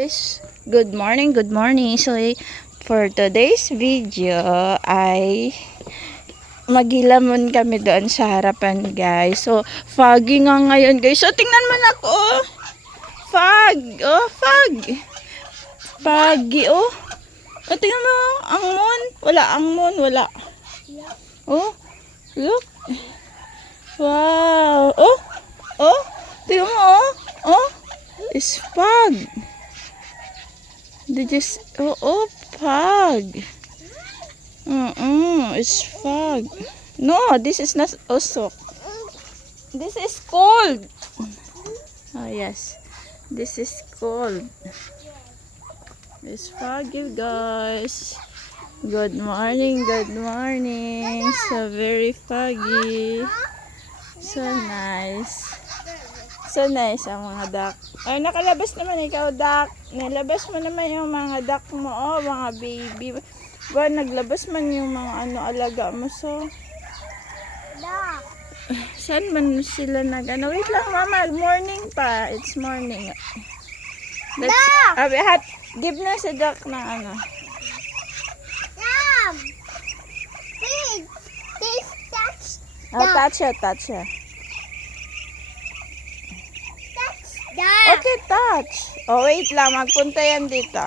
Guys, good morning, good morning. So, for today's video ay maghilamon kami doon sa harapan, guys. So, foggy nga ngayon, guys. So, tingnan mo na ako. Fog. Oh, fog. Foggy, oh. Oh, tingnan mo, ang moon. Wala, ang moon, wala. Oh, look. Wow. Oh, oh. Tingnan mo, oh. Oh, it's fog. Did you fog. It's fog. No, this is not usok. This is cold. Oh, yes. This is cold. It's foggy, guys. Good morning, good morning. So very foggy. So nice. So nice ang mga duck. Ay, nakalabas naman ikaw, duck. Nilabas mo naman yung mga duck mo, oh, mga baby. Ba, naglabas man yung mga alaga mo, so. Duck. Saan man sila nag-ano? Wait lang, mama. Morning pa. It's morning. Duck! Give na sa duck na ano. Mom! Please touch. Oh, touch her, touch her. Duck. Okay, touch. Oh, wait lang. Magpunta yan dito.